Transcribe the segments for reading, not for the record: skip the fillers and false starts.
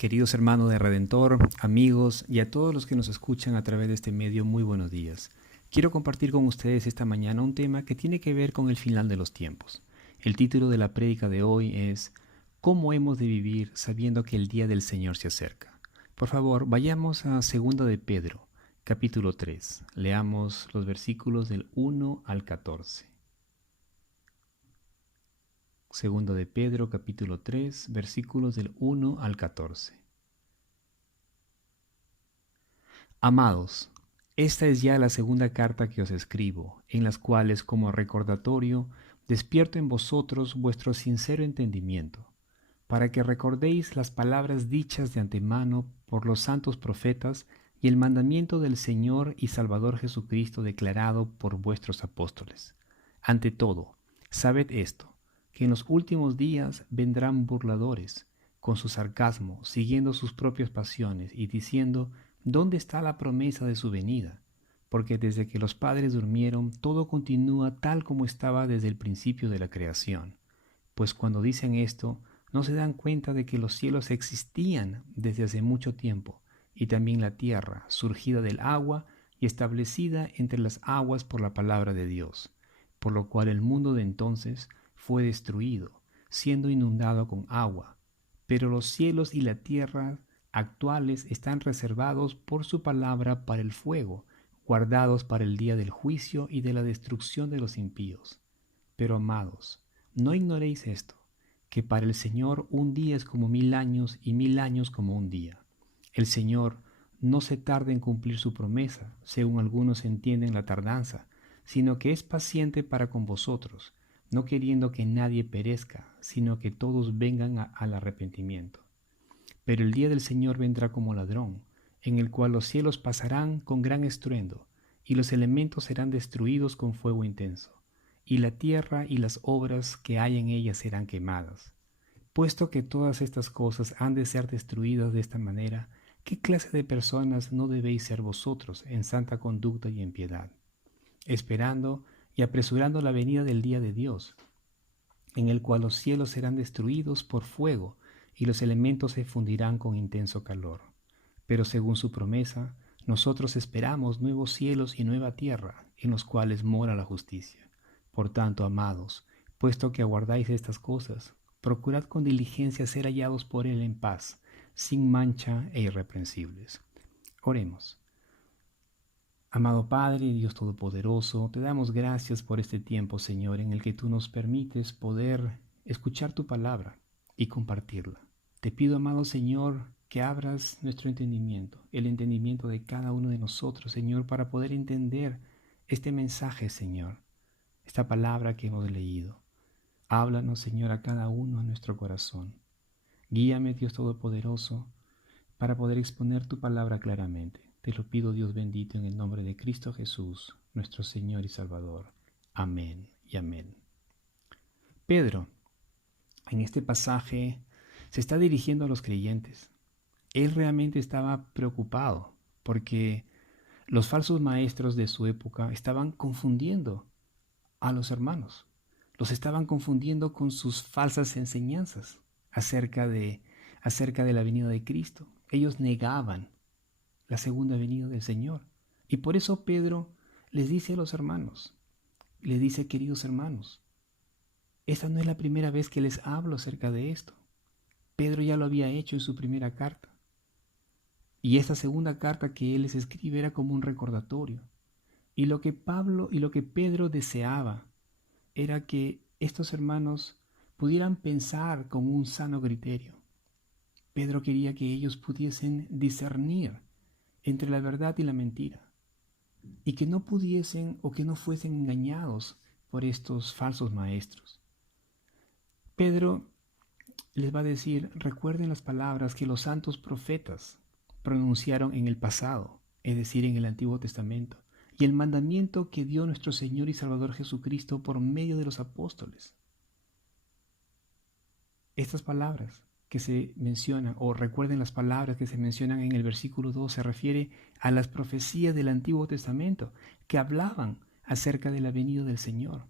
Queridos hermanos de Redentor, amigos y a todos los que nos escuchan a través de este medio, muy buenos días. Quiero compartir con ustedes esta mañana un tema que tiene que ver con el final de los tiempos. El título de la prédica de hoy es ¿Cómo hemos de vivir sabiendo que el día del Señor se acerca? Por favor, vayamos a 2 de Pedro, capítulo 3. Leamos los versículos del 1 al 14. 2 de Pedro, capítulo 3, versículos del 1 al 14. Amados, esta es ya la segunda carta que os escribo, en las cuales, como recordatorio, despierto en vosotros vuestro sincero entendimiento, para que recordéis las palabras dichas de antemano por los santos profetas y el mandamiento del Señor y Salvador Jesucristo declarado por vuestros apóstoles. Ante todo, sabed esto, que en los últimos días vendrán burladores, con su sarcasmo, siguiendo sus propias pasiones y diciendo: ¿dónde está la promesa de su venida? Porque desde que los padres durmieron, todo continúa tal como estaba desde el principio de la creación. Pues cuando dicen esto, no se dan cuenta de que los cielos existían desde hace mucho tiempo, y también la tierra, surgida del agua y establecida entre las aguas por la palabra de Dios, por lo cual el mundo de entonces fue destruido, siendo inundado con agua. Pero los cielos y la tierra actuales están reservados por su palabra para el fuego, guardados para el día del juicio y de la destrucción de los impíos. Pero amados, no ignoréis esto, que para el Señor un día es como 1000 años y 1000 años como un día. El Señor no se tarda en cumplir su promesa, según algunos entienden la tardanza, sino que es paciente para con vosotros, no queriendo que nadie perezca, sino que todos vengan al arrepentimiento. Pero el día del Señor vendrá como ladrón, en el cual los cielos pasarán con gran estruendo, y los elementos serán destruidos con fuego intenso, y la tierra y las obras que hay en ella serán quemadas. Puesto que todas estas cosas han de ser destruidas de esta manera, ¿qué clase de personas no debéis ser vosotros en santa conducta y en piedad, esperando y apresurando la venida del día de Dios, en el cual los cielos serán destruidos por fuego, y los elementos se fundirán con intenso calor? Pero según su promesa, nosotros esperamos nuevos cielos y nueva tierra, en los cuales mora la justicia. Por tanto, amados, puesto que aguardáis estas cosas, procurad con diligencia ser hallados por Él en paz, sin mancha e irreprensibles. Oremos. Amado Padre, Dios Todopoderoso, te damos gracias por este tiempo, Señor, en el que tú nos permites poder escuchar tu palabra y compartirla. Te pido, amado Señor, que abras nuestro entendimiento, el entendimiento de cada uno de nosotros, Señor, para poder entender este mensaje, Señor, esta palabra que hemos leído. Háblanos, Señor, a cada uno a nuestro corazón. Guíame, Dios Todopoderoso, para poder exponer tu palabra claramente. Te lo pido, Dios bendito, en el nombre de Cristo Jesús, nuestro Señor y Salvador. Amén y amén. Pedro, en este pasaje, se está dirigiendo a los creyentes. Él realmente estaba preocupado porque los falsos maestros de su época estaban confundiendo a los hermanos. Los estaban confundiendo con sus falsas enseñanzas acerca de, acerca de la venida de Cristo. Ellos negaban la segunda venida del Señor. Y por eso Pedro les dice a los hermanos, les dice: queridos hermanos, esta no es la primera vez que les hablo acerca de esto. Pedro ya lo había hecho en su primera carta. Y esta segunda carta que él les escribe era como un recordatorio. Y lo que Pedro deseaba era que estos hermanos pudieran pensar con un sano criterio. Pedro quería que ellos pudiesen discernir entre la verdad y la mentira, y que no pudiesen o que no fuesen engañados por estos falsos maestros. Pedro les va a decir: recuerden las palabras que los santos profetas pronunciaron en el pasado, es decir, en el Antiguo Testamento, y el mandamiento que dio nuestro Señor y Salvador Jesucristo por medio de los apóstoles. Estas palabras que se mencionan, o recuerden las palabras que se mencionan en el versículo 2, se refiere a las profecías del Antiguo Testamento que hablaban acerca de la venida del Señor.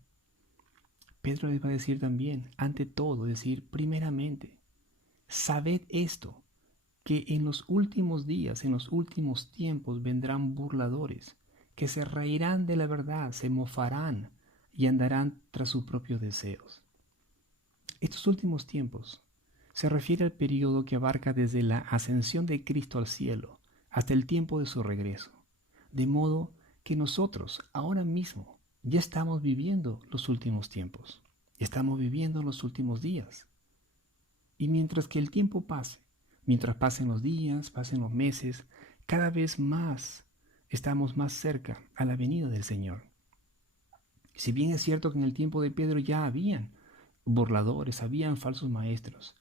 Pedro les va a decir también, ante todo, decir primeramente, sabed esto, que en los últimos días, en los últimos tiempos vendrán burladores, que se reirán de la verdad, se mofarán y andarán tras sus propios deseos. Estos últimos tiempos se refiere al periodo que abarca desde la ascensión de Cristo al cielo hasta el tiempo de su regreso, de modo que nosotros ahora mismo ya estamos viviendo los últimos tiempos, estamos viviendo los últimos días. Y mientras que el tiempo pase, mientras pasen los días, pasen los meses, cada vez más estamos más cerca a la venida del Señor. Si bien es cierto que en el tiempo de Pedro ya habían burladores, habían falsos maestros,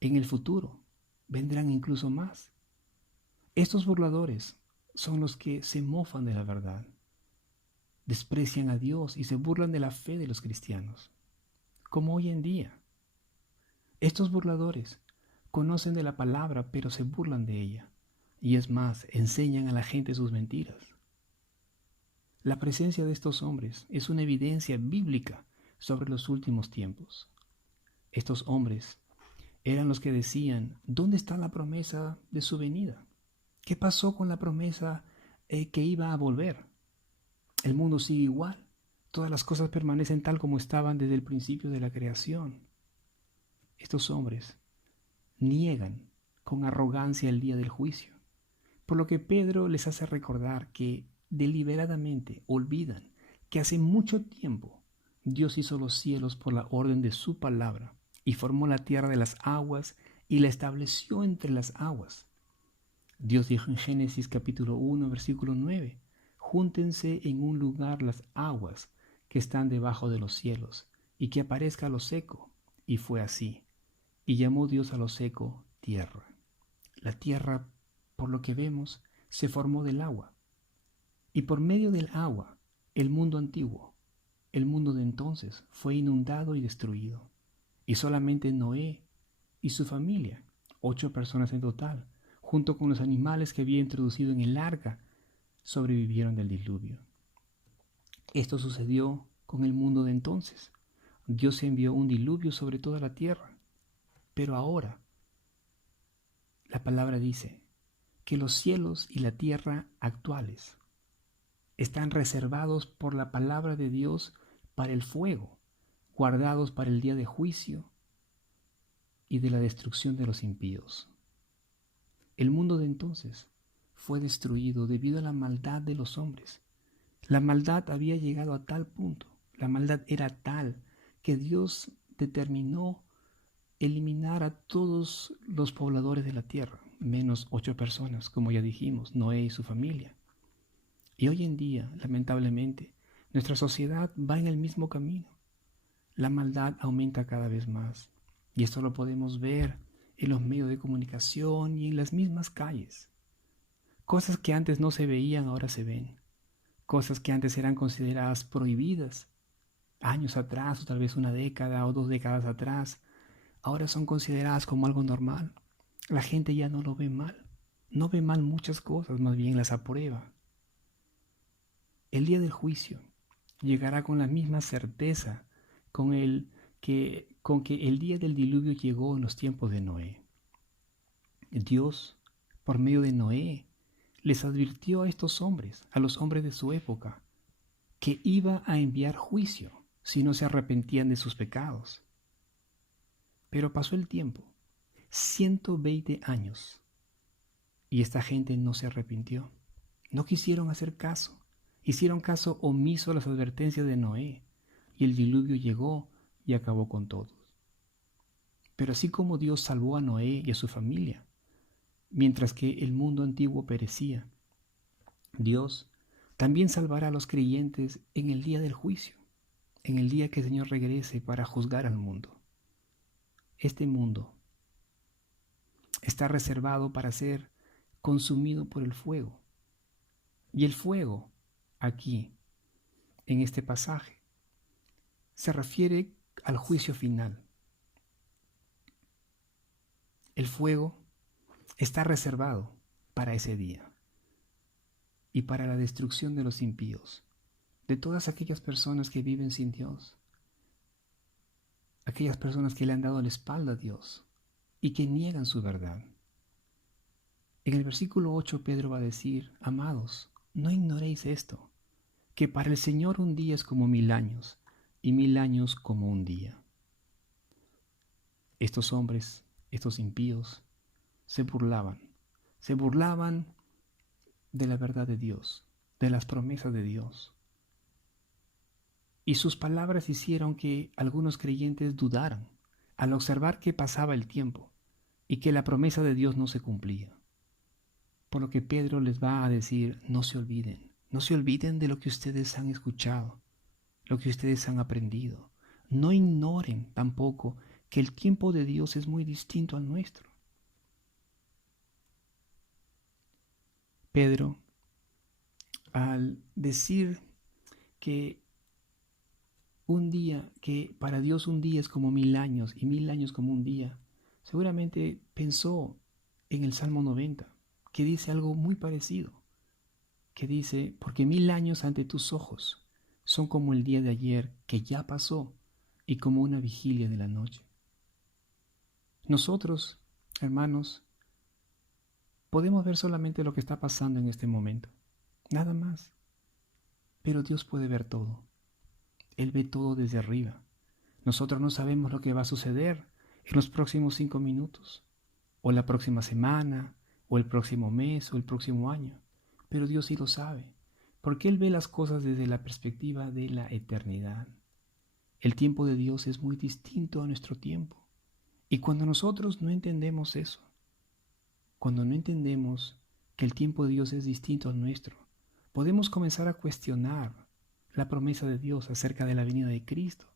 en el futuro vendrán incluso más. Estos burladores son los que se mofan de la verdad, desprecian a Dios y se burlan de la fe de los cristianos, como hoy en día. Estos burladores conocen de la palabra, pero se burlan de ella, y es más, enseñan a la gente sus mentiras. La presencia de estos hombres es una evidencia bíblica sobre los últimos tiempos. Estos hombres eran los que decían, ¿dónde está la promesa de su venida? ¿Qué pasó con la promesa que iba a volver? El mundo sigue igual. Todas las cosas permanecen tal como estaban desde el principio de la creación. Estos hombres niegan con arrogancia el día del juicio, por lo que Pedro les hace recordar que deliberadamente olvidan que hace mucho tiempo Dios hizo los cielos por la orden de su palabra y formó la tierra de las aguas y la estableció entre las aguas. Dios dijo en Génesis capítulo 1, versículo 9, júntense en un lugar las aguas que están debajo de los cielos, y que aparezca lo seco. Y fue así. Y llamó Dios a lo seco tierra. La tierra, por lo que vemos, se formó del agua. Y por medio del agua, el mundo antiguo, el mundo de entonces, fue inundado y destruido. Y solamente Noé y su familia, 8 personas en total, junto con los animales que había introducido en el arca, sobrevivieron del diluvio. Esto sucedió con el mundo de entonces. Dios envió un diluvio sobre toda la tierra. Pero ahora, la palabra dice que los cielos y la tierra actuales están reservados por la palabra de Dios para el fuego, guardados para el día de juicio y de la destrucción de los impíos. El mundo de entonces fue destruido debido a la maldad de los hombres. La maldad había llegado a tal punto, la maldad era tal que Dios determinó eliminar a todos los pobladores de la tierra, menos 8 personas, como ya dijimos, Noé y su familia. Y hoy en día, lamentablemente, nuestra sociedad va en el mismo camino. La maldad aumenta cada vez más, y esto lo podemos ver en los medios de comunicación y en las mismas calles. Cosas que antes no se veían ahora se ven. Cosas que antes eran consideradas prohibidas años atrás, o tal vez una década o 2 décadas atrás, ahora son consideradas como algo normal. La gente ya no lo ve mal. No ve mal muchas cosas, más bien las aprueba. El día del juicio llegará con la misma certeza con que el día del diluvio llegó en los tiempos de Noé. Dios, por medio de Noé, les advirtió a estos hombres, a los hombres de su época, que iba a enviar juicio si no se arrepentían de sus pecados. Pero pasó el tiempo, 120 años, y esta gente no se arrepintió. No quisieron hacer caso. Hicieron caso omiso a las advertencias de Noé, y el diluvio llegó y acabó con todos. Pero así como Dios salvó a Noé y a su familia, mientras que el mundo antiguo perecía, Dios también salvará a los creyentes en el día del juicio, en el día que el Señor regrese para juzgar al mundo. Este mundo está reservado para ser consumido por el fuego. Y el fuego, aquí, en este pasaje, se refiere al juicio final. El fuego está reservado para ese día y para la destrucción de los impíos, de todas aquellas personas que viven sin Dios, aquellas personas que le han dado la espalda a Dios y que niegan su verdad. En el versículo 8 Pedro va a decir, amados, no ignoréis esto, que para el Señor un día es como 1000 años, y 1000 años como un día. Estos hombres, estos impíos, se burlaban de la verdad de Dios, de las promesas de Dios. Y sus palabras hicieron que algunos creyentes dudaran al observar que pasaba el tiempo y que la promesa de Dios no se cumplía. Por lo que Pedro les va a decir, no se olviden de lo que ustedes han escuchado, lo que ustedes han aprendido. No ignoren tampoco que el tiempo de Dios es muy distinto al nuestro. Pedro, al decir que que para Dios un día es como 1000 años y 1000 años como un día, seguramente pensó en el Salmo 90, que dice algo muy parecido, que dice, porque 1000 años ante tus ojos son como el día de ayer que ya pasó y como una vigilia de la noche. Nosotros, hermanos, podemos ver solamente lo que está pasando en este momento, nada más, pero Dios puede ver todo. Él ve todo desde arriba. Nosotros no sabemos lo que va a suceder en los próximos 5 minutos, o la próxima semana, o el próximo mes, o el próximo año. Pero Dios sí lo sabe, porque Él ve las cosas desde la perspectiva de la eternidad. El tiempo de Dios es muy distinto a nuestro tiempo. Y cuando nosotros no entendemos eso, cuando no entendemos que el tiempo de Dios es distinto al nuestro, podemos comenzar a cuestionar la promesa de Dios acerca de la venida de Cristo.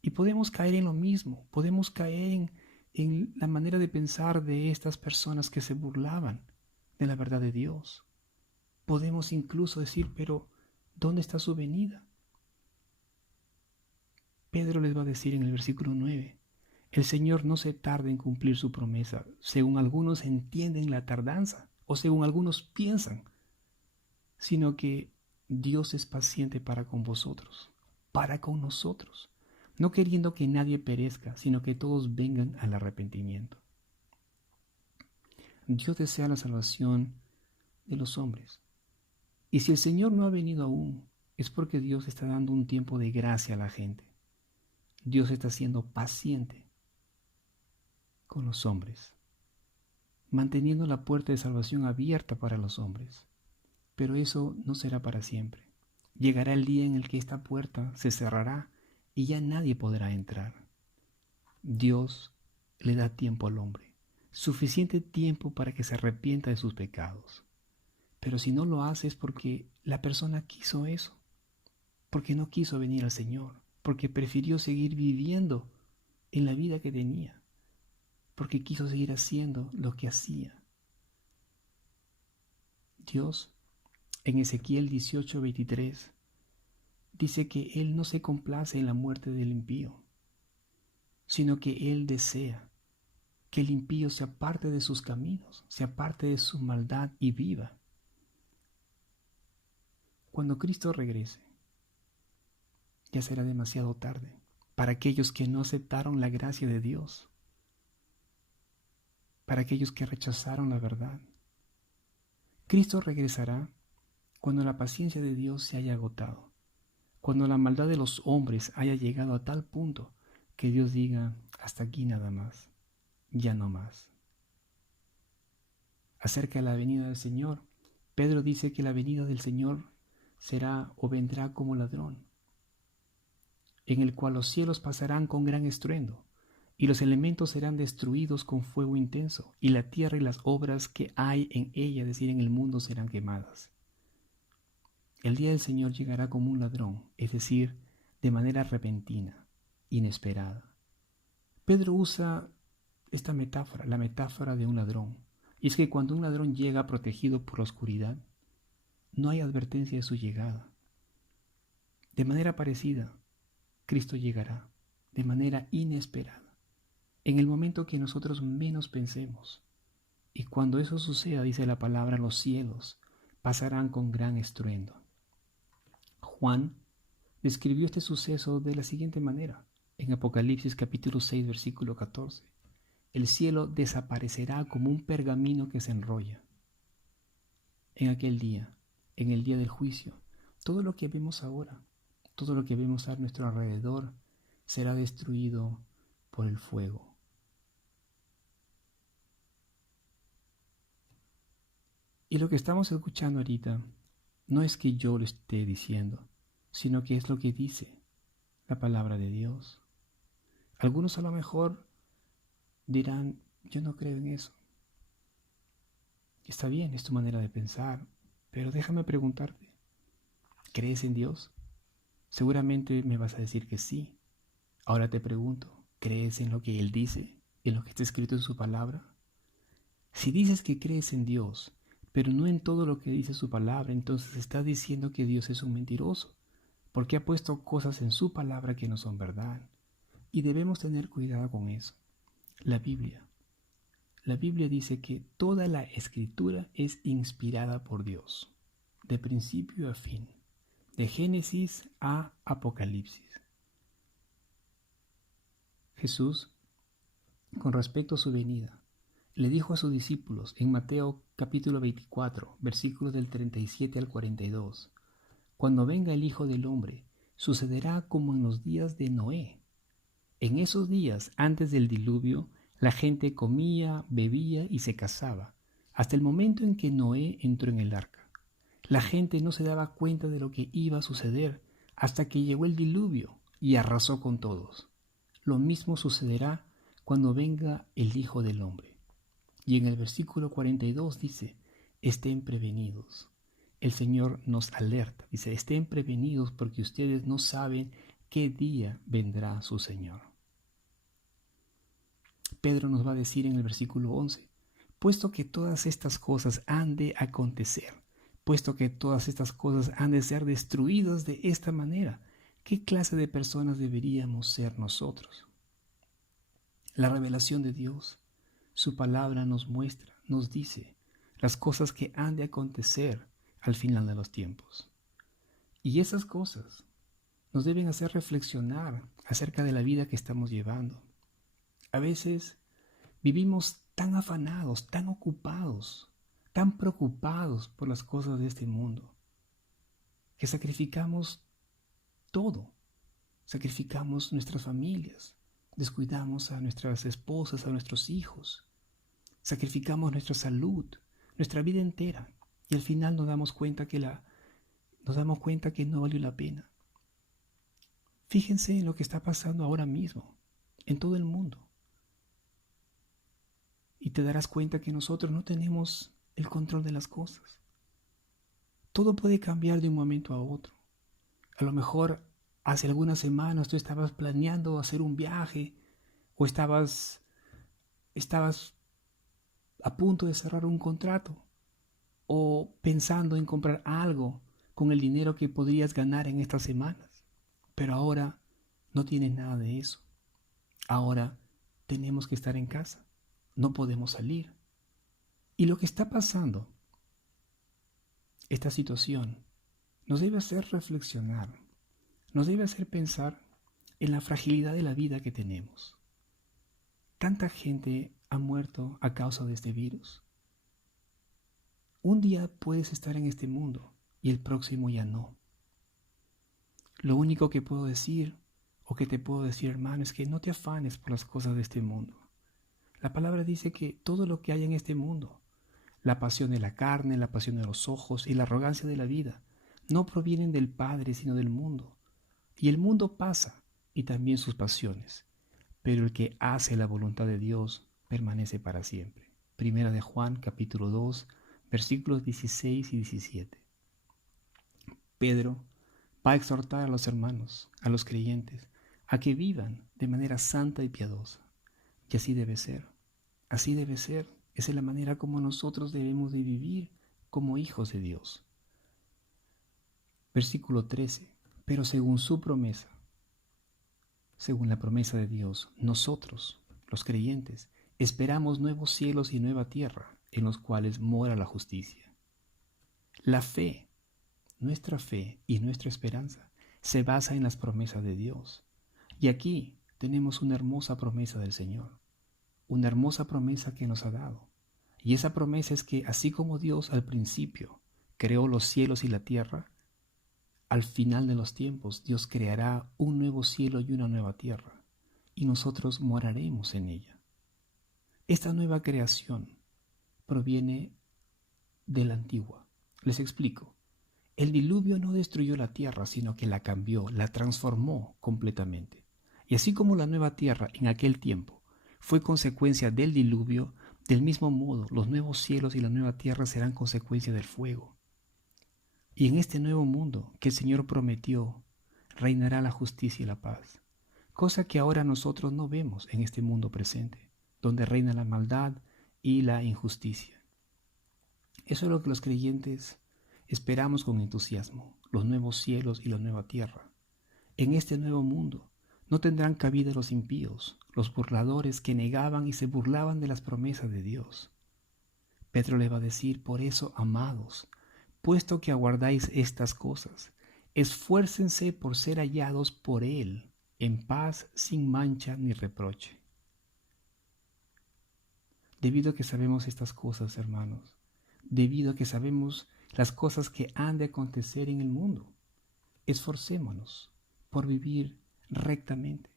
Y podemos caer en lo mismo, podemos caer en la manera de pensar de estas personas que se burlaban de la verdad de Dios. Podemos incluso decir, pero ¿dónde está su venida? Pedro les va a decir en el versículo 9, el Señor no se tarda en cumplir su promesa, según algunos entienden la tardanza, o según algunos piensan, sino que Dios es paciente para con vosotros, para con nosotros, no queriendo que nadie perezca, sino que todos vengan al arrepentimiento. Dios desea la salvación de los hombres. Y si el Señor no ha venido aún, es porque Dios está dando un tiempo de gracia a la gente. Dios está siendo paciente con los hombres, manteniendo la puerta de salvación abierta para los hombres. Pero eso no será para siempre. Llegará el día en el que esta puerta se cerrará y ya nadie podrá entrar. Dios le da tiempo al hombre, suficiente tiempo para que se arrepienta de sus pecados. Pero si no lo hace es porque la persona quiso eso, porque no quiso venir al Señor, porque prefirió seguir viviendo en la vida que tenía, porque quiso seguir haciendo lo que hacía. Dios, en Ezequiel 18:23, dice que Él no se complace en la muerte del impío, sino que Él desea que el impío se aparte de sus caminos, se aparte de su maldad y viva. Cuando Cristo regrese, ya será demasiado tarde para aquellos que no aceptaron la gracia de Dios, para aquellos que rechazaron la verdad. Cristo regresará cuando la paciencia de Dios se haya agotado, cuando la maldad de los hombres haya llegado a tal punto que Dios diga, hasta aquí nada más, ya no más. Acerca de la venida del Señor, Pedro dice que la venida del Señor será o vendrá como ladrón, en el cual los cielos pasarán con gran estruendo, y los elementos serán destruidos con fuego intenso, y la tierra y las obras que hay en ella, es decir, en el mundo, serán quemadas. El día del Señor llegará como un ladrón, es decir, de manera repentina, inesperada. Pedro usa esta metáfora, la metáfora de un ladrón, y es que cuando un ladrón llega protegido por la oscuridad, no hay advertencia de su llegada. De manera parecida, Cristo llegará, de manera inesperada, en el momento que nosotros menos pensemos. Y cuando eso suceda, dice la palabra, los cielos pasarán con gran estruendo. Juan describió este suceso de la siguiente manera, en Apocalipsis capítulo 6, versículo 14. El cielo desaparecerá como un pergamino que se enrolla, en aquel día, en el día del juicio. Todo lo que vemos ahora, todo lo que vemos a nuestro alrededor, será destruido por el fuego. Y lo que estamos escuchando ahorita no es que yo lo esté diciendo, sino que es lo que dice la palabra de Dios. Algunos a lo mejor dirán, yo no creo en eso. Está bien, es tu manera de pensar, pero déjame preguntarte, ¿crees en Dios? Seguramente me vas a decir que sí. Ahora te pregunto, ¿crees en lo que Él dice, en lo que está escrito en su palabra? Si dices que crees en Dios, pero no en todo lo que dice su palabra, entonces estás diciendo que Dios es un mentiroso, porque ha puesto cosas en su palabra que no son verdad. Y debemos tener cuidado con eso. La Biblia. La Biblia dice que toda la escritura es inspirada por Dios, de principio a fin, de Génesis a Apocalipsis. Jesús, con respecto a su venida, le dijo a sus discípulos en Mateo capítulo 24, versículos del 37 al 42, cuando venga el Hijo del Hombre, sucederá como en los días de Noé. En esos días, antes del diluvio, la gente comía, bebía y se casaba, hasta el momento en que Noé entró en el arca. La gente no se daba cuenta de lo que iba a suceder hasta que llegó el diluvio y arrasó con todos. Lo mismo sucederá cuando venga el Hijo del Hombre. Y en el versículo 42 dice, estén prevenidos. El Señor nos alerta, dice, estén prevenidos porque ustedes no saben qué día vendrá su Señor. Pedro nos va a decir en el versículo 11, puesto que todas estas cosas han de acontecer, puesto que todas estas cosas han de ser destruidas de esta manera, ¿qué clase de personas deberíamos ser nosotros? La revelación de Dios, su palabra nos muestra, nos dice las cosas que han de acontecer al final de los tiempos. Y esas cosas nos deben hacer reflexionar acerca de la vida que estamos llevando. A veces vivimos tan afanados, tan ocupados, tan preocupados por las cosas de este mundo, que sacrificamos todo. Sacrificamos nuestras familias, descuidamos a nuestras esposas, a nuestros hijos, sacrificamos nuestra salud, nuestra vida entera, y al final nos damos cuenta que no valió la pena. Fíjense en lo que está pasando ahora mismo, en todo el mundo. Y te darás cuenta que nosotros no tenemos el control de las cosas. Todo puede cambiar de un momento a otro. A lo mejor hace algunas semanas tú estabas planeando hacer un viaje o estabas a punto de cerrar un contrato o pensando en comprar algo con el dinero que podrías ganar en estas semanas. Pero ahora no tienes nada de eso. Ahora tenemos que estar en casa. No podemos salir. Y lo que está pasando, esta situación, nos debe hacer reflexionar, nos debe hacer pensar en la fragilidad de la vida que tenemos. Tanta gente ha muerto a causa de este virus. Un día puedes estar en este mundo y el próximo ya no. Lo único que puedo decir, o que te puedo decir, hermano, es que no te afanes por las cosas de este mundo. La palabra dice que todo lo que hay en este mundo, la pasión de la carne, la pasión de los ojos y la arrogancia de la vida, no provienen del Padre, sino del mundo. Y el mundo pasa, y también sus pasiones, pero el que hace la voluntad de Dios permanece para siempre. Primera de Juan, capítulo 2, versículos 16 y 17. Pedro va a exhortar a los hermanos, a los creyentes, a que vivan de manera santa y piadosa. Y así debe ser. Así debe ser. Esa es la manera como nosotros debemos de vivir como hijos de Dios. Versículo 13. Pero según su promesa, según la promesa de Dios, nosotros, los creyentes, esperamos nuevos cielos y nueva tierra en los cuales mora la justicia. La fe, nuestra fe y nuestra esperanza se basa en las promesas de Dios. Y aquí tenemos una hermosa promesa del Señor, una hermosa promesa que nos ha dado. Y esa promesa es que así como Dios al principio creó los cielos y la tierra, al final de los tiempos Dios creará un nuevo cielo y una nueva tierra, y nosotros moraremos en ella. Esta nueva creación proviene de la antigua. Les explico. El diluvio no destruyó la tierra, sino que la cambió, la transformó completamente. Y así como la nueva tierra en aquel tiempo fue consecuencia del diluvio, del mismo modo los nuevos cielos y la nueva tierra serán consecuencia del fuego. Y en este nuevo mundo que el Señor prometió, reinará la justicia y la paz, cosa que ahora nosotros no vemos en este mundo presente, donde reina la maldad y la injusticia. Eso es lo que los creyentes esperamos con entusiasmo, los nuevos cielos y la nueva tierra. En este nuevo mundo no tendrán cabida los impíos, los burladores que negaban y se burlaban de las promesas de Dios. Pedro le va a decir, por eso, amados, puesto que aguardáis estas cosas, esfuércense por ser hallados por Él, en paz, sin mancha ni reproche. Debido a que sabemos estas cosas, hermanos, debido a que sabemos las cosas que han de acontecer en el mundo, esforcémonos por vivir rectamente,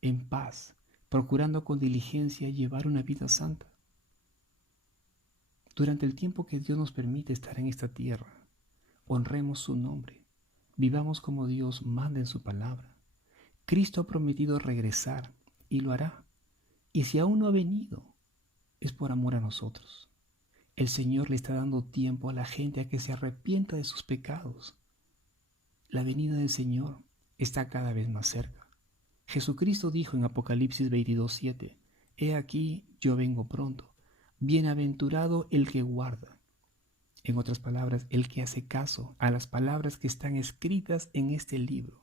en paz, procurando con diligencia llevar una vida santa. Durante el tiempo que Dios nos permite estar en esta tierra, honremos su nombre, vivamos como Dios manda en su palabra. Cristo ha prometido regresar y lo hará. Y si aún no ha venido, es por amor a nosotros. El Señor le está dando tiempo a la gente a que se arrepienta de sus pecados. La venida del Señor está cada vez más cerca. Jesucristo dijo en Apocalipsis 22:7, He aquí, yo vengo pronto. Bienaventurado el que guarda. En otras palabras, el que hace caso a las palabras que están escritas en este libro.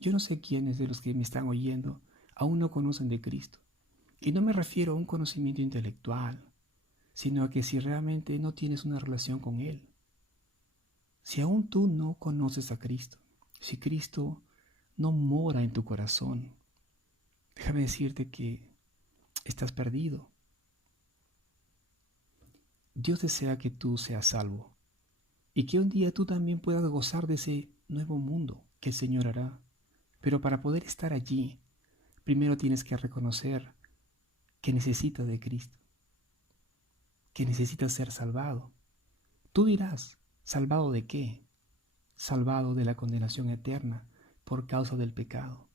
Yo no sé quiénes de los que me están oyendo aún no conocen de Cristo. Y no me refiero a un conocimiento intelectual, sino a que si realmente no tienes una relación con Él. Si aún tú no conoces a Cristo, si Cristo no mora en tu corazón, déjame decirte que estás perdido. Dios desea que tú seas salvo y que un día tú también puedas gozar de ese nuevo mundo que el Señor hará. Pero para poder estar allí, primero tienes que reconocer que necesitas de Cristo, que necesitas ser salvado. Tú dirás, ¿salvado de qué? Salvado de la condenación eterna por causa del pecado.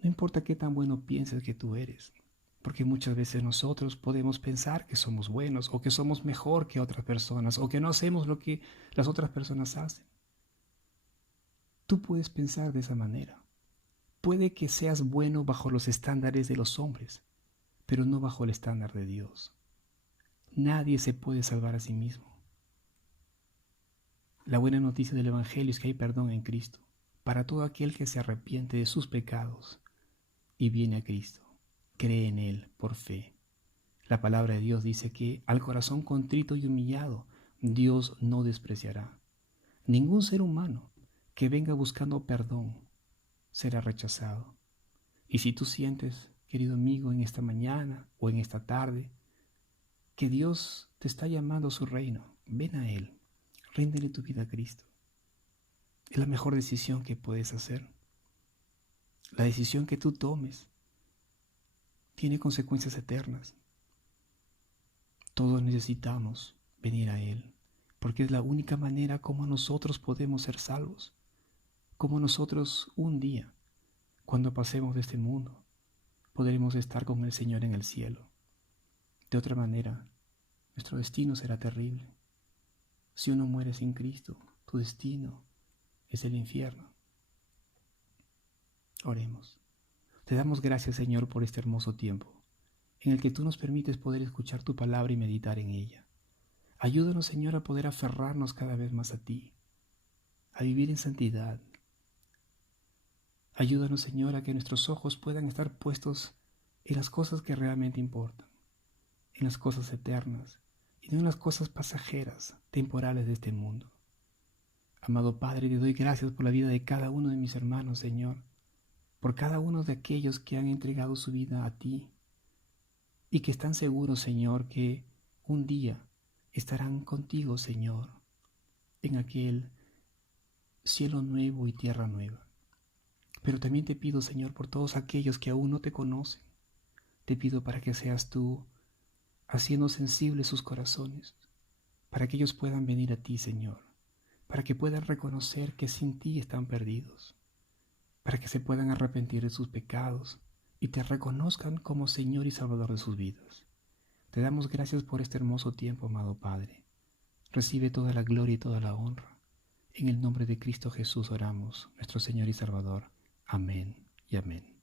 No importa qué tan bueno pienses que tú eres, porque muchas veces nosotros podemos pensar que somos buenos o que somos mejor que otras personas o que no hacemos lo que las otras personas hacen. Tú puedes pensar de esa manera. Puede que seas bueno bajo los estándares de los hombres, pero no bajo el estándar de Dios. Nadie se puede salvar a sí mismo. La buena noticia del Evangelio es que hay perdón en Cristo para todo aquel que se arrepiente de sus pecados y viene a Cristo, cree en Él por fe. La palabra de Dios dice que al corazón contrito y humillado Dios no despreciará. Ningún ser humano que venga buscando perdón será rechazado. Y si tú sientes, querido amigo, en esta mañana o en esta tarde, que Dios te está llamando a su reino, ven a Él, ríndele tu vida a Cristo. Es la mejor decisión que puedes hacer. La decisión que tú tomes tiene consecuencias eternas. Todos necesitamos venir a Él, porque es la única manera como nosotros podemos ser salvos, como nosotros un día, cuando pasemos de este mundo, podremos estar con el Señor en el cielo. De otra manera, nuestro destino será terrible. Si uno muere sin Cristo, tu destino es el infierno. Oremos. Te damos gracias, Señor, por este hermoso tiempo, en el que tú nos permites poder escuchar tu palabra y meditar en ella. Ayúdanos, Señor, a poder aferrarnos cada vez más a ti, a vivir en santidad. Ayúdanos, Señor, a que nuestros ojos puedan estar puestos en las cosas que realmente importan, en las cosas eternas y no en las cosas pasajeras, temporales de este mundo. Amado Padre, te doy gracias por la vida de cada uno de mis hermanos, Señor, por cada uno de aquellos que han entregado su vida a ti y que están seguros, Señor, que un día estarán contigo, Señor, en aquel cielo nuevo y tierra nueva. Pero también te pido, Señor, por todos aquellos que aún no te conocen. Te pido para que seas tú haciendo sensibles sus corazones, para que ellos puedan venir a ti, Señor, para que puedan reconocer que sin ti están perdidos, para que se puedan arrepentir de sus pecados y te reconozcan como Señor y Salvador de sus vidas. Te damos gracias por este hermoso tiempo, amado Padre. Recibe toda la gloria y toda la honra. En el nombre de Cristo Jesús oramos, nuestro Señor y Salvador. Amén y amén.